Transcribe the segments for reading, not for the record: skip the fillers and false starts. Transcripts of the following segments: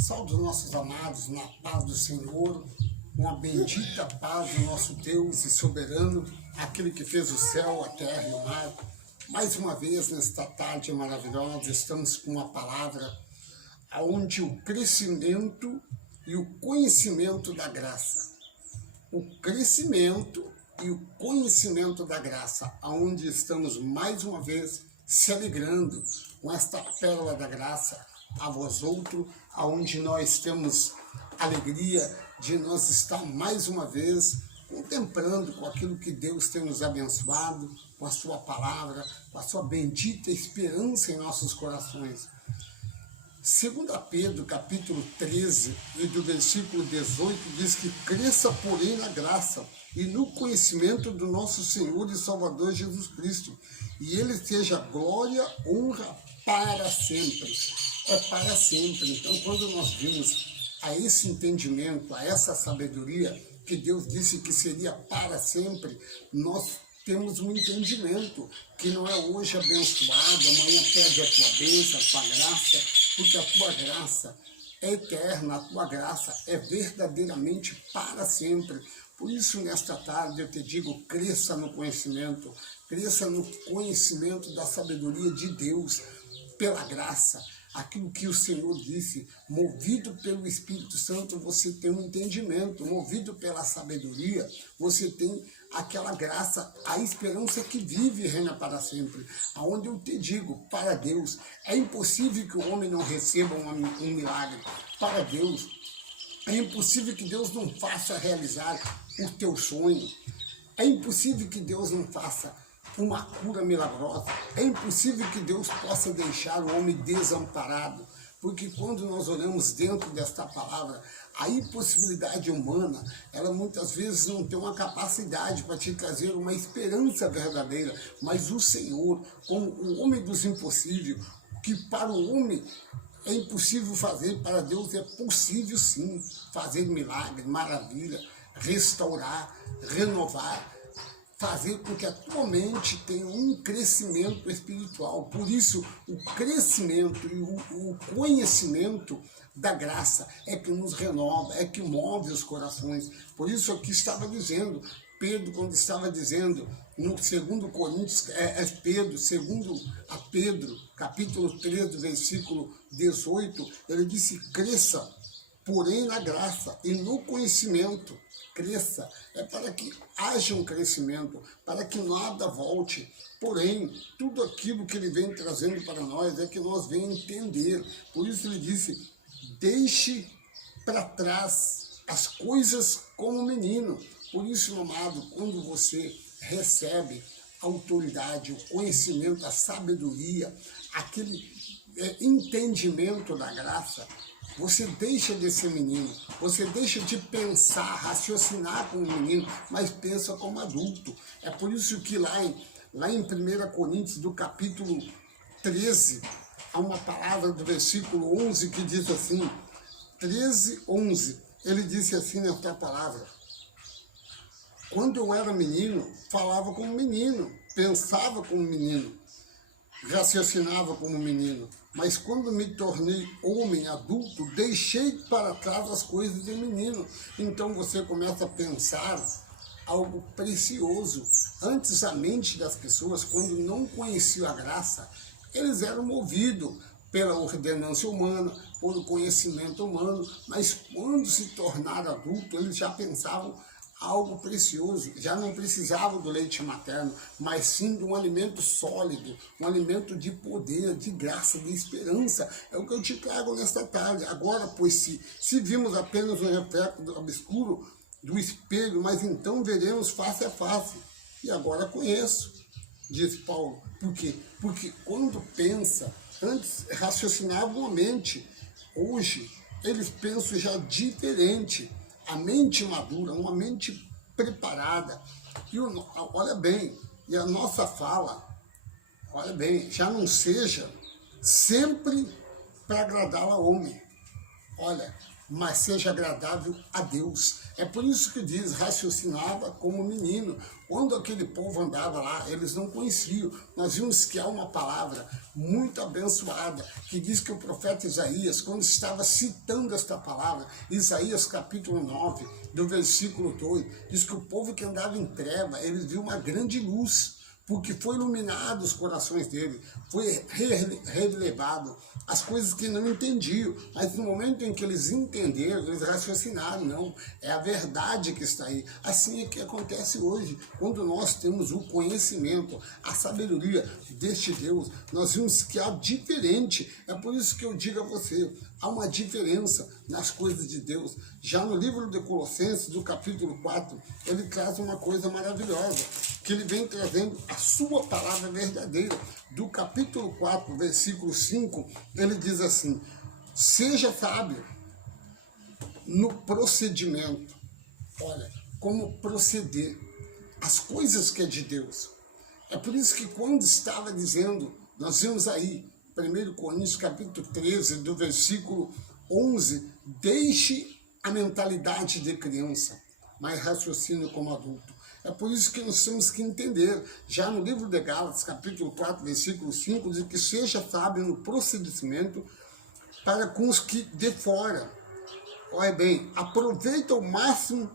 Salve os nossos amados na paz do Senhor, uma bendita paz do nosso Deus e soberano, aquele que fez o céu, a terra e o mar. Mais uma vez, nesta tarde maravilhosa, estamos com uma palavra onde o crescimento e o conhecimento da graça. O crescimento e o conhecimento da graça, onde estamos mais uma vez se alegrando com esta pérola da graça a vós outro, aonde nós temos alegria de nós estar mais uma vez contemplando com aquilo que Deus tem nos abençoado, com a sua palavra, com a sua bendita esperança em nossos corações. 2 Pedro, capítulo 13, e do versículo 18, diz que cresça, porém, na graça e no conhecimento do nosso Senhor e Salvador Jesus Cristo, e Ele seja glória, honra para sempre. É para sempre. Então, quando nós vimos a esse entendimento, a essa sabedoria, que Deus disse que seria para sempre, nós temos um entendimento que não é hoje abençoado, amanhã pede a tua bênção, a tua graça, porque a tua graça é eterna, a tua graça é verdadeiramente para sempre. Por isso, nesta tarde, eu te digo, cresça no conhecimento da sabedoria de Deus, pela graça. Aquilo que o Senhor disse, movido pelo Espírito Santo, você tem um entendimento, movido pela sabedoria, você tem aquela graça, a esperança que vive e reina para sempre. Aonde eu te digo, para Deus, é impossível que o homem não receba um milagre. Para Deus, é impossível que Deus não faça realizar o teu sonho. É impossível que Deus não faça uma cura milagrosa. É impossível que Deus possa deixar o homem desamparado, porque quando nós olhamos dentro desta palavra, a impossibilidade humana, ela muitas vezes não tem uma capacidade para te trazer uma esperança verdadeira, mas o Senhor, como o homem dos impossíveis, que para o homem é impossível fazer, para Deus é possível sim fazer milagre, maravilha, restaurar, renovar, fazer com que a tua mente tenha um crescimento espiritual. Por isso, o crescimento e o conhecimento da graça é que nos renova, é que move os corações. Por isso aqui estava dizendo, Pedro, quando estava dizendo, no 2 Coríntios, Pedro, capítulo 3, versículo 18, ele disse, cresça, porém na graça e no conhecimento. Cresça, é para que haja um crescimento, para que nada volte. Porém, tudo aquilo que ele vem trazendo para nós é que nós venhamos entender. Por isso ele disse, deixe para trás as coisas como menino. Por isso, meu amado, quando você recebe a autoridade, o conhecimento, a sabedoria, aquele entendimento da graça, você deixa de ser menino, você deixa de pensar, raciocinar como menino, mas pensa como adulto. É por isso que lá em 1 Coríntios, do capítulo 13, há uma palavra do versículo 11 que diz assim, 13, 11, ele disse assim nesta palavra, quando eu era menino, falava como menino, pensava como menino, raciocinava como menino, mas quando me tornei homem adulto, deixei para trás as coisas de menino. Então você começa a pensar algo precioso. Antes a mente das pessoas, quando não conheciam a graça, eles eram movidos pela ordenança humana, pelo conhecimento humano, mas quando se tornaram adultos, eles já pensavam algo precioso, já não precisavam do leite materno, mas sim de um alimento sólido, um alimento de poder, de graça, de esperança. É o que eu te trago nesta tarde. Agora, pois se vimos apenas um reflexo obscuro do espelho, mas então veremos face a face. E agora conheço, diz Paulo. Por quê? Porque quando pensa, antes raciocinavam a mente, hoje eles pensam já diferente. A mente madura, uma mente preparada. E olha bem, e a nossa fala, olha bem, já não seja sempre para agradar ao homem. Olha, mas seja agradável a Deus. É por isso que diz, raciocinava como menino. Quando aquele povo andava lá, eles não conheciam. Nós vimos que há uma palavra muito abençoada, que diz que o profeta Isaías, quando estava citando esta palavra, Isaías capítulo 9, do versículo 2, diz que o povo que andava em treva, eles viu uma grande luz, porque foi iluminado os corações dele, foi relevado as coisas que não entendiam, mas no momento em que eles entenderam, eles raciocinaram, não, é a verdade que está aí. Assim é que acontece hoje, quando nós temos o conhecimento, a sabedoria deste Deus, nós vimos que há diferente, é por isso que eu digo a você, há uma diferença nas coisas de Deus. Já no livro de Colossenses, do capítulo 4, ele traz uma coisa maravilhosa, que ele vem trazendo a sua palavra verdadeira. Do capítulo 4, versículo 5, ele diz assim, seja sábio no procedimento. Olha, como proceder, as coisas que é de Deus. É por isso que quando estava dizendo, nós vimos aí, 1 Coríntios capítulo 13, do versículo 11, deixe a mentalidade de criança, mas raciocínio como adulto. É por isso que nós temos que entender, já no livro de Gálatas, capítulo 4, versículo 5, diz que seja sábio no procedimento para com os que de fora. Olha bem, aproveita ao máximo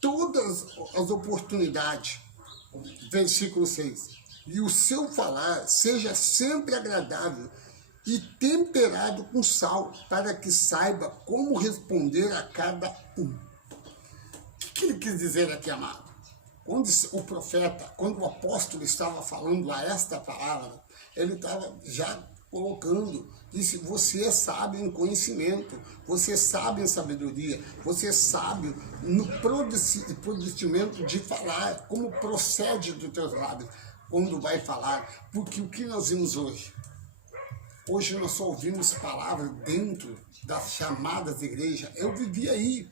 todas as oportunidades. Versículo 6. E o seu falar seja sempre agradável e temperado com sal, para que saiba como responder a cada um. O que ele quis dizer aqui, amado? Quando o profeta, quando o apóstolo estava falando a esta palavra, ele estava já colocando, disse, você é sábio em conhecimento, você é sábio em sabedoria, você é sábio no procedimento de falar, como procede dos teus lábios, quando vai falar, porque o que nós vimos hoje? Hoje nós só ouvimos palavras dentro das chamadas de igreja. Eu vivi aí,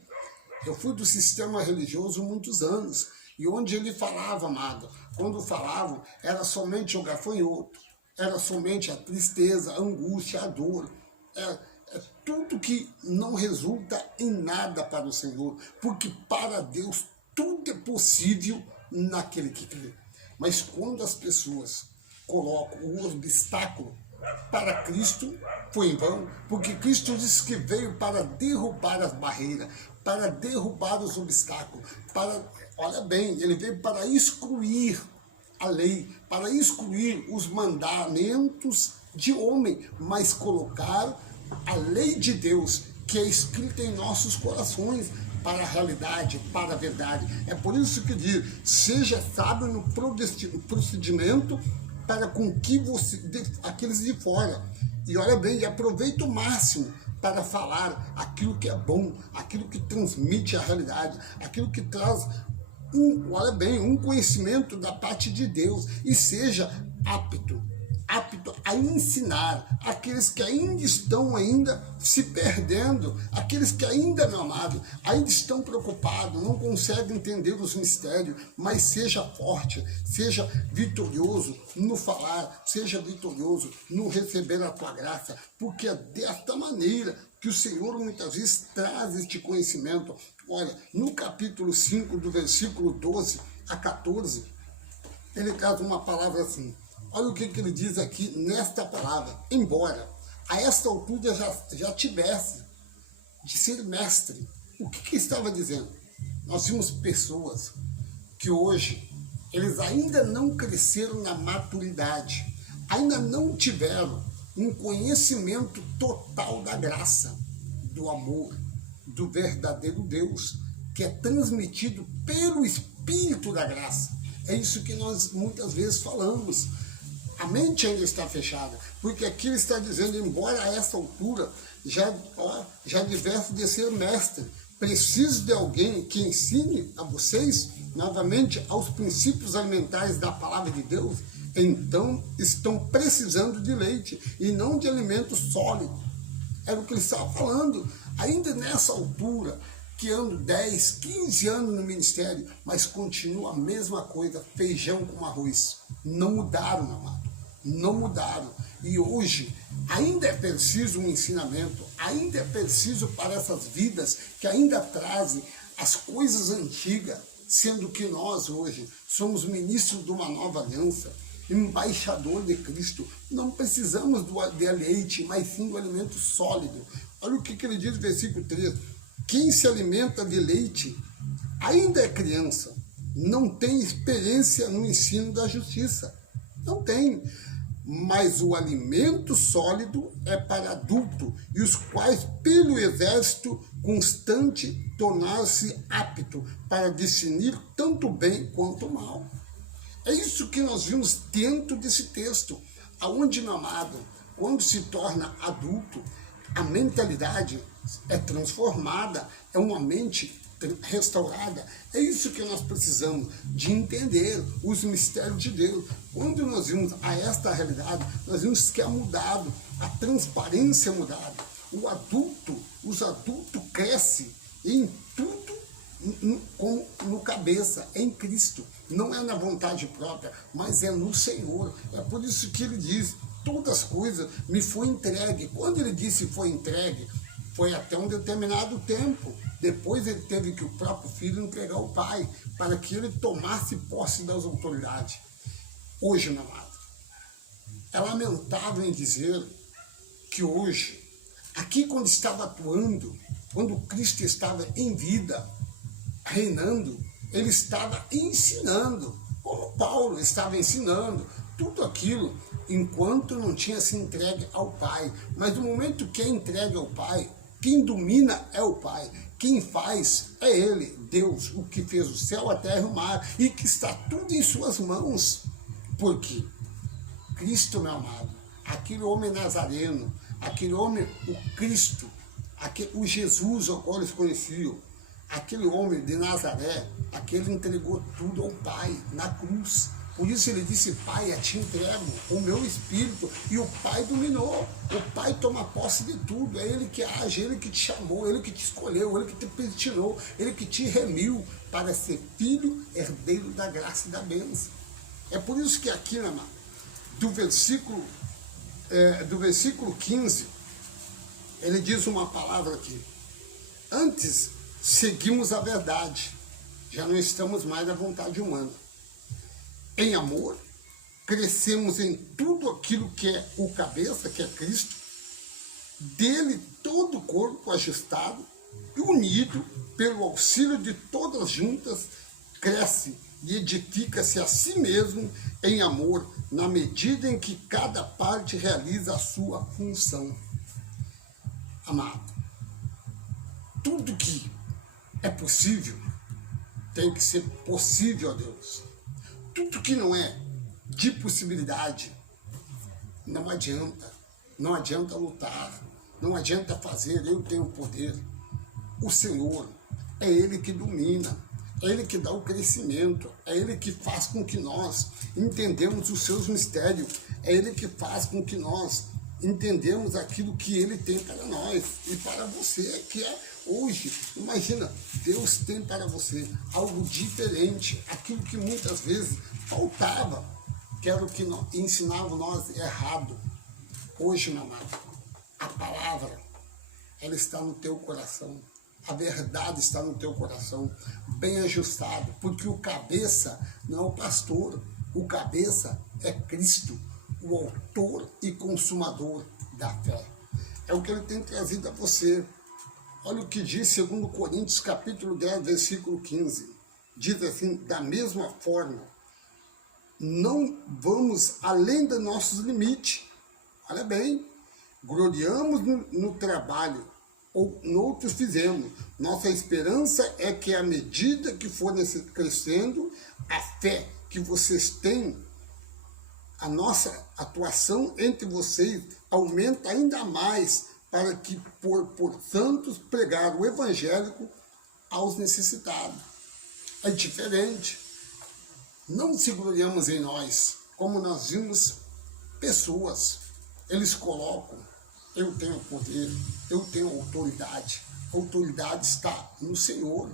eu fui do sistema religioso muitos anos, e onde ele falava, amado, quando falavam, era somente o gafanhoto, era somente a tristeza, a angústia, a dor, é tudo que não resulta em nada para o Senhor, porque para Deus tudo é possível naquele que crê. Mas quando as pessoas colocam o obstáculo para Cristo, foi em vão, porque Cristo disse que veio para derrubar as barreiras, para derrubar os obstáculos, olha bem, ele veio para excluir a lei, para excluir os mandamentos de homem, mas colocar a lei de Deus, que é escrita em nossos corações, para a realidade, para a verdade. É por isso que diz, seja sábio no procedimento para com que você, aqueles de fora, e olha bem, e aproveita o máximo para falar aquilo que é bom, aquilo que transmite a realidade, aquilo que traz olha bem, um conhecimento da parte de Deus, e seja apto a ensinar aqueles que ainda estão se perdendo, aqueles que ainda, meu amado, ainda estão preocupados, não conseguem entender os mistérios, mas seja forte, seja vitorioso no falar, seja vitorioso no receber a tua graça, porque é desta maneira que o Senhor muitas vezes traz este conhecimento. Olha, no capítulo 5, do versículo 12 a 14, ele traz uma palavra assim. Olha o que ele diz aqui nesta palavra. Embora a esta altura já tivesse de ser mestre. O que estava dizendo? Nós vimos pessoas que hoje, eles ainda não cresceram na maturidade, ainda não tiveram um conhecimento total da graça, do amor, do verdadeiro Deus, que é transmitido pelo Espírito da graça. É isso que nós muitas vezes falamos. A mente ainda está fechada, porque aqui ele está dizendo, embora a essa altura já devesse de ser mestre, preciso de alguém que ensine a vocês, novamente, aos princípios alimentares da palavra de Deus, então estão precisando de leite e não de alimento sólido. Era o que ele estava falando, ainda nessa altura, que ando 10, 15 anos no ministério, mas continua a mesma coisa, feijão com arroz. Não mudaram, meu amado, não mudaram. E hoje Ainda é preciso um ensinamento, ainda é preciso para essas vidas que ainda trazem as coisas antigas, sendo que nós hoje somos ministros de uma nova aliança, embaixador de Cristo. Não precisamos de leite, mas sim do alimento sólido. Olha o que ele diz no versículo 3. Quem se alimenta de leite ainda é criança, não tem experiência no ensino da justiça. Não tem. Mas o alimento sólido é para adulto, e os quais, pelo exército constante, tornar-se apto para discernir tanto bem quanto mal. É isso que nós vimos dentro desse texto, aonde, meu amado, quando se torna adulto, a mentalidade é transformada, é uma mente restaurada. É isso que nós precisamos, de entender os mistérios de Deus. Quando nós vimos a esta realidade, nós vimos que é mudado, a transparência é mudada. Os adultos crescem em tudo, como no cabeça, em Cristo. Não é na vontade própria, mas é no Senhor. É por isso que ele diz, todas as coisas me foi entregue. Quando ele disse foi entregue, foi até um determinado tempo. Depois ele teve que o próprio filho entregar ao pai, para que ele tomasse posse das autoridades. Hoje, meu amado, é lamentável em dizer que hoje, aqui quando estava atuando, quando Cristo estava em vida, reinando, ele estava ensinando, como Paulo estava ensinando, tudo aquilo, enquanto não tinha se entregue ao Pai. Mas no momento que é entregue ao Pai, quem domina é o Pai, quem faz é Ele, Deus, o que fez o céu, a terra e o mar, e que está tudo em suas mãos. Porque Cristo, meu amado, aquele homem nazareno, aquele homem, o Cristo, o Jesus ao qual eles conheciam, aquele homem de Nazaré, aquele entregou tudo ao Pai na cruz. Por isso ele disse, Pai, eu te entrego o meu espírito. E o Pai dominou. O Pai toma posse de tudo. É Ele que age, Ele que te chamou, Ele que te escolheu, Ele que te predestinou, Ele que te remiu para ser filho, herdeiro da graça e da bênção. É por isso que aqui, meu amado, do versículo 15, ele diz uma palavra aqui. Antes, seguimos a verdade. Já não estamos mais à vontade humana. Em amor, crescemos em tudo aquilo que é o cabeça, que é Cristo, dele todo o corpo ajustado e unido pelo auxílio de todas juntas, cresce e edifica-se a si mesmo em amor, na medida em que cada parte realiza a sua função. Amado, tudo que é possível tem que ser possível a Deus. Tudo que não é de possibilidade, não adianta. Não adianta lutar, não adianta fazer, eu tenho poder. O Senhor, é Ele que domina, é Ele que dá o crescimento, é Ele que faz com que nós entendamos os seus mistérios, é Ele que faz com que nós entendemos aquilo que Ele tem para nós e para você, que é hoje. Imagina, Deus tem para você algo diferente, aquilo que muitas vezes faltava, que era o que ensinava nós errado. Hoje, meu amado, a palavra, ela está no teu coração, a verdade está no teu coração, bem ajustado, porque o cabeça não é o pastor, o cabeça é Cristo, o autor e consumador da fé. É o que ele tem trazido a você. Olha o que diz 2 Coríntios, capítulo 10, versículo 15. Diz assim, da mesma forma, não vamos além dos nossos limites. Olha bem, gloriamos no trabalho, ou noutros fizemos. Nossa esperança é que à medida que for crescendo, a fé que vocês têm, a nossa atuação entre vocês aumenta ainda mais, para que, por santos, pregar o evangélico aos necessitados. É diferente. Não se gloriamos em nós, como nós vimos pessoas. Eles colocam, eu tenho poder, eu tenho autoridade. A autoridade está no Senhor.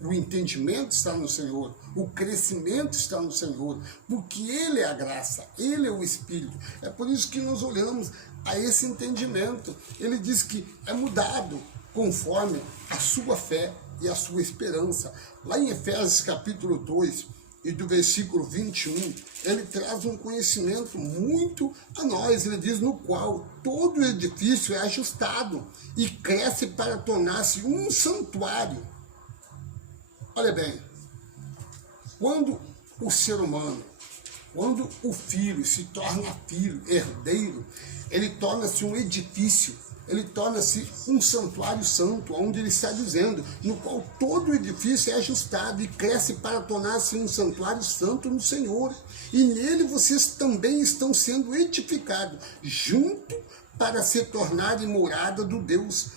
O entendimento está no Senhor, o crescimento está no Senhor, porque Ele é a graça, Ele é o Espírito. É por isso que nós olhamos a esse entendimento. Ele diz que é mudado conforme a sua fé e a sua esperança. Lá em Efésios capítulo 2 e do versículo 21, ele traz um conhecimento muito a nós. Ele diz: no qual todo edifício é ajustado e cresce para tornar-se um santuário. Olha bem, quando o ser humano, quando o filho se torna filho, herdeiro, ele torna-se um edifício, ele torna-se um santuário santo, onde ele está dizendo, no qual todo edifício é ajustado e cresce para tornar-se um santuário santo no Senhor. E nele vocês também estão sendo edificados, junto para se tornarem morada do Deus,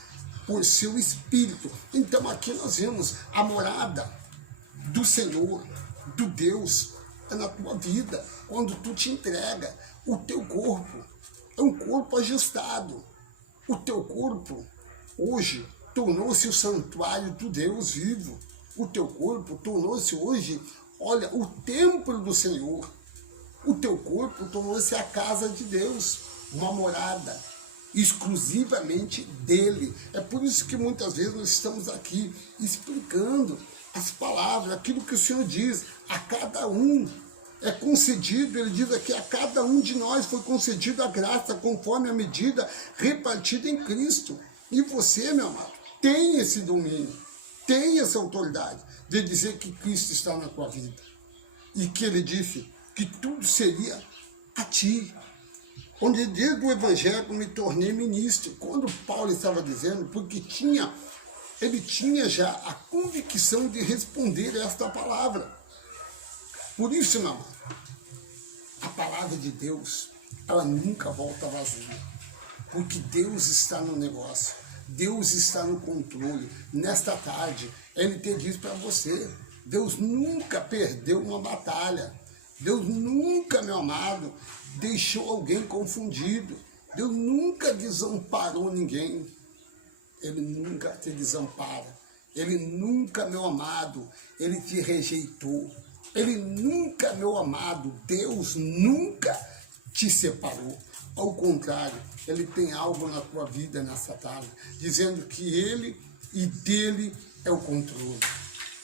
por seu Espírito. Então aqui nós vemos a morada do Senhor, do Deus, é na tua vida, quando tu te entrega. O teu corpo é um corpo ajustado. O teu corpo hoje tornou-se o santuário do Deus vivo. O teu corpo tornou-se hoje, olha, o templo do Senhor. O teu corpo tornou-se a casa de Deus, uma morada exclusivamente dele. É por isso que muitas vezes nós estamos aqui explicando as palavras, aquilo que o Senhor diz, a cada um é concedido, ele diz aqui, a cada um de nós foi concedido a graça conforme a medida repartida em Cristo. E você, meu amado, tem esse domínio, tem essa autoridade de dizer que Cristo está na tua vida. E que ele disse que tudo seria a ti. Onde desde o Evangelho me tornei ministro. Quando Paulo estava dizendo, porque ele tinha já a convicção de responder esta palavra. Por isso, meu amado, a palavra de Deus, ela nunca volta vazia. Porque Deus está no negócio. Deus está no controle. Nesta tarde, ele te diz para você, Deus nunca perdeu uma batalha. Deus nunca, meu amado, deixou alguém confundido. Deus nunca desamparou ninguém. Ele nunca te desampara. Ele nunca, meu amado, ele te rejeitou. Ele nunca, meu amado, Deus nunca te separou. Ao contrário, ele tem algo na tua vida nessa tarde, dizendo que ele e dele é o controle.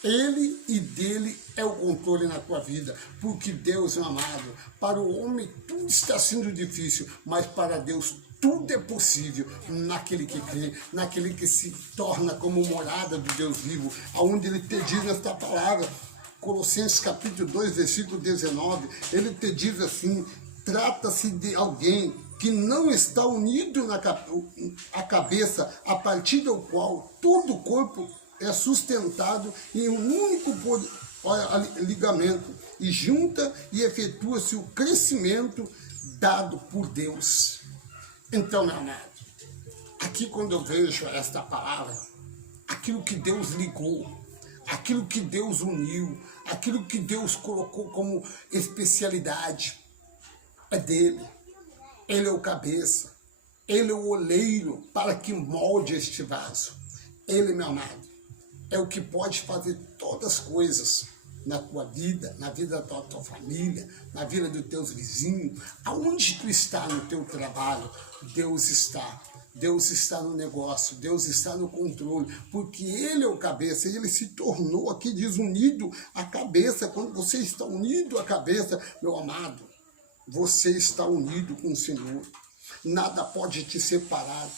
Ele e dele é o controle na tua vida, porque Deus, meu amado, para o homem tudo está sendo difícil, mas para Deus tudo é possível naquele que crê, naquele que se torna como morada do Deus vivo, aonde ele te diz nesta palavra, Colossenses capítulo 2, versículo 19, ele te diz assim, trata-se de alguém que não está unido à cabeça, a partir do qual todo o corpo é sustentado em um único ligamento, e junta e efetua-se o crescimento dado por Deus. Então, meu amado, aqui quando eu vejo esta palavra, aquilo que Deus ligou, aquilo que Deus uniu, aquilo que Deus colocou como especialidade, é dele. Ele é o cabeça, ele é o oleiro para que molde este vaso. Ele, meu amado, é o que pode fazer todas as coisas na tua vida, na vida da tua família, na vida dos teus vizinhos, aonde tu está no teu trabalho, Deus está. Deus está no negócio, Deus está no controle, porque Ele é o cabeça, Ele se tornou, aqui diz, unido à cabeça. Quando você está unido à cabeça, meu amado, você está unido com o Senhor. Nada pode te separar.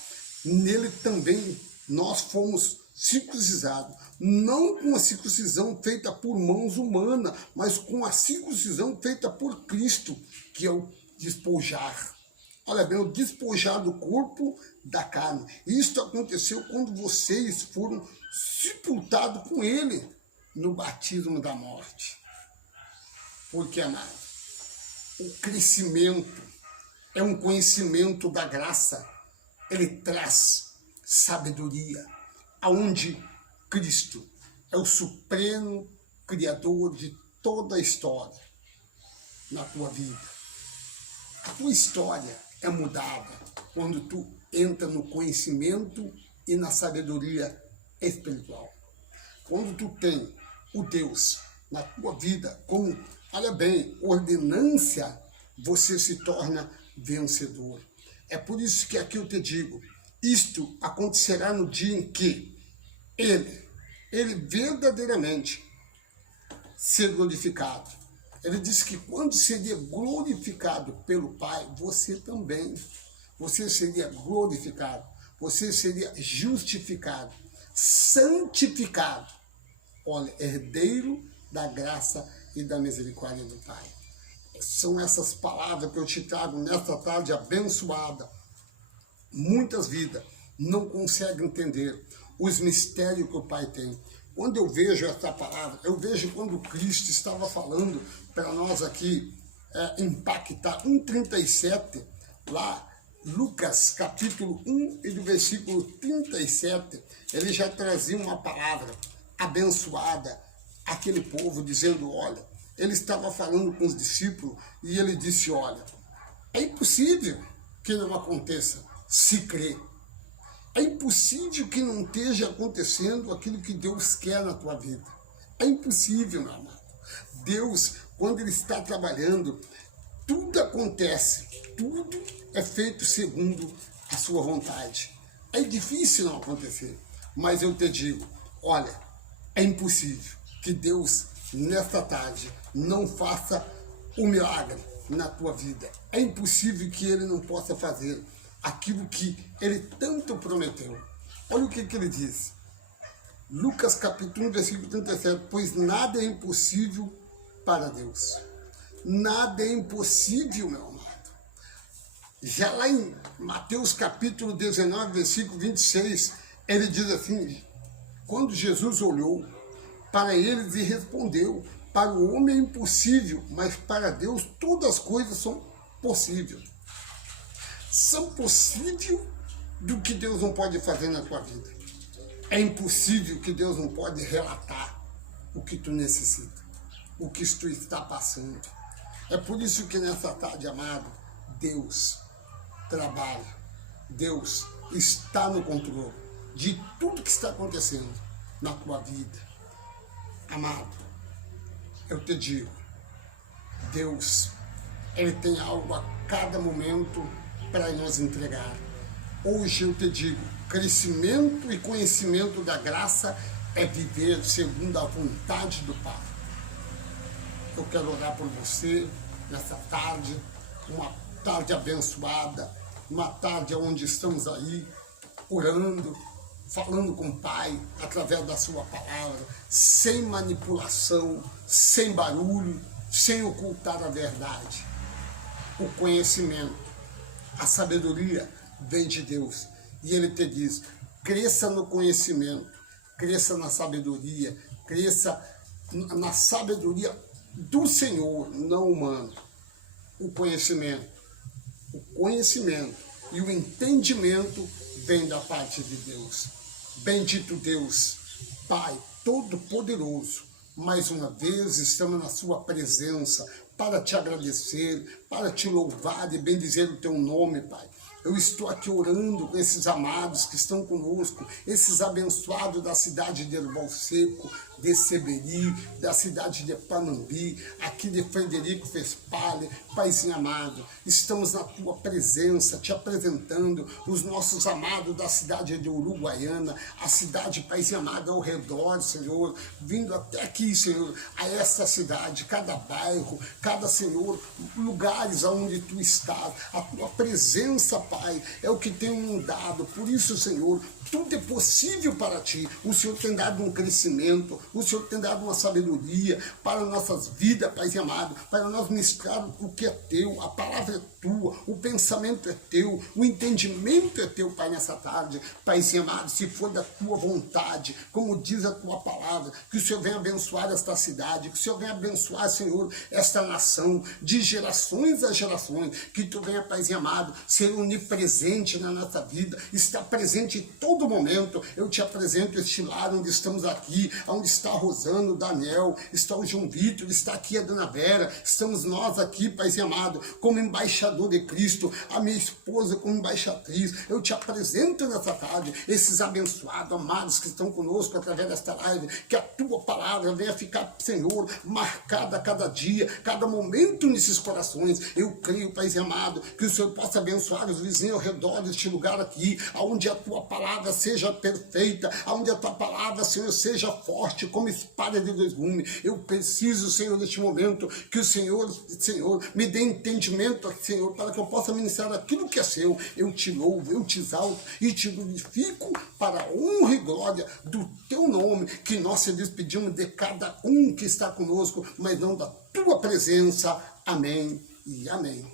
Nele também nós fomos circuncisados, não com a circuncisão feita por mãos humanas, mas com a circuncisão feita por Cristo, que é o despojar. Olha bem, o despojar do corpo da carne. Isto aconteceu quando vocês foram sepultados com Ele no batismo da morte. Porque, amado, o crescimento é um conhecimento da graça. Ele traz sabedoria, aonde Cristo é o supremo criador de toda a história na tua vida. A tua história é mudada quando tu entra no conhecimento e na sabedoria espiritual. Quando tu tem o Deus na tua vida como, olha bem, ordenância, você se torna vencedor. É por isso que aqui eu te digo, isto acontecerá no dia em que ele verdadeiramente ser glorificado. Ele disse que quando seria glorificado pelo Pai, você também. Você seria glorificado, você seria justificado, santificado. Olha, herdeiro da graça e da misericórdia do Pai. São essas palavras que eu te trago nesta tarde abençoada. Muitas vidas não conseguem entender os mistérios que o Pai tem. Quando eu vejo essa palavra, eu vejo quando Cristo estava falando para nós aqui, impactar 1,37, lá, Lucas capítulo 1 e do versículo 37, ele já trazia uma palavra abençoada àquele povo, dizendo, olha, ele estava falando com os discípulos e ele disse, olha, é impossível que não aconteça se crer. É impossível que não esteja acontecendo aquilo que Deus quer na tua vida. É impossível, meu amado. Deus, quando Ele está trabalhando, tudo acontece, tudo é feito segundo a sua vontade. É difícil não acontecer, mas eu te digo, olha, é impossível que Deus, nesta tarde, não faça o milagre na tua vida. É impossível que Ele não possa fazer aquilo que Ele tanto prometeu. Olha o que Ele diz. Lucas capítulo 1, versículo 37, pois nada é impossível para Deus. Nada é impossível, meu amado. Já lá em Mateus capítulo 19, versículo 26, ele diz assim, quando Jesus olhou para eles e respondeu, para o homem é impossível, mas para Deus todas as coisas são possíveis. São possíveis do que Deus não pode fazer na tua vida. É impossível que Deus não pode relatar o que tu necessita, o que tu está passando. É por isso que nessa tarde, amado, Deus trabalha. Deus está no controle de tudo que está acontecendo na tua vida. Amado, eu te digo, Deus, Ele tem algo a cada momento para nos entregar. Hoje eu te digo, crescimento e conhecimento da graça é viver segundo a vontade do Pai. Eu quero orar por você nessa tarde, uma tarde abençoada, uma tarde onde estamos aí orando, falando com o Pai através da sua palavra, sem manipulação, sem barulho, sem ocultar a verdade. O conhecimento, a sabedoria vem de Deus. E Ele te diz, cresça no conhecimento, cresça na sabedoria, cresça na sabedoria do Senhor, não humano. O conhecimento e o entendimento vem da parte de Deus. Bendito Deus, Pai Todo-Poderoso, mais uma vez estamos na sua presença para te agradecer, para te louvar e bendizer o teu nome, Pai. Eu estou aqui orando com esses amados que estão conosco, esses abençoados da cidade de Erval Seco, de Seberi, da cidade de Panambi, aqui de Frederico Vespale. Paizinho amado, estamos na tua presença, te apresentando os nossos amados da cidade de Uruguaiana, a cidade, Paizinho amado, ao redor, Senhor, vindo até aqui, Senhor, a esta cidade, cada bairro, cada, Senhor, lugares onde tu estás, a tua presença, Pai, é o que tem inundado. Por isso, Senhor, tudo é possível para ti. O Senhor tem dado um crescimento, o Senhor tem dado uma sabedoria para nossas vidas, Pai amado, para nós ministrar o que é teu, a palavra é tua, o pensamento é teu, o entendimento é teu, Pai, nessa tarde. Pai amado, se for da tua vontade, como diz a tua palavra, que o Senhor venha abençoar esta cidade, que o Senhor venha abençoar, Senhor, esta nação, de gerações a gerações, que tu venha, Pai amado, ser onipresente na nossa vida, estar presente em todo momento. Eu te apresento este lar onde estamos aqui, onde está a Rosana, o Daniel, está o João Vitor, está aqui a Dona Vera, estamos nós aqui, Pai amado, como embaixador de Cristo, a minha esposa como embaixatriz. Eu te apresento nessa tarde esses abençoados, amados que estão conosco através desta live, que a tua palavra venha ficar, Senhor, marcada a cada dia, cada momento nesses corações. Eu creio, Pai amado, que o Senhor possa abençoar os vizinhos ao redor deste lugar aqui, aonde a tua palavra seja perfeita, aonde a tua palavra, Senhor, seja forte como espada de dois gumes. Eu preciso, Senhor, neste momento, que o Senhor, me dê entendimento, Senhor, para que eu possa ministrar aquilo que é seu. Eu te louvo, eu te exalto e te glorifico para a honra e glória do teu nome, que nós se despedimos de cada um que está conosco, mas não da tua presença. Amém e amém.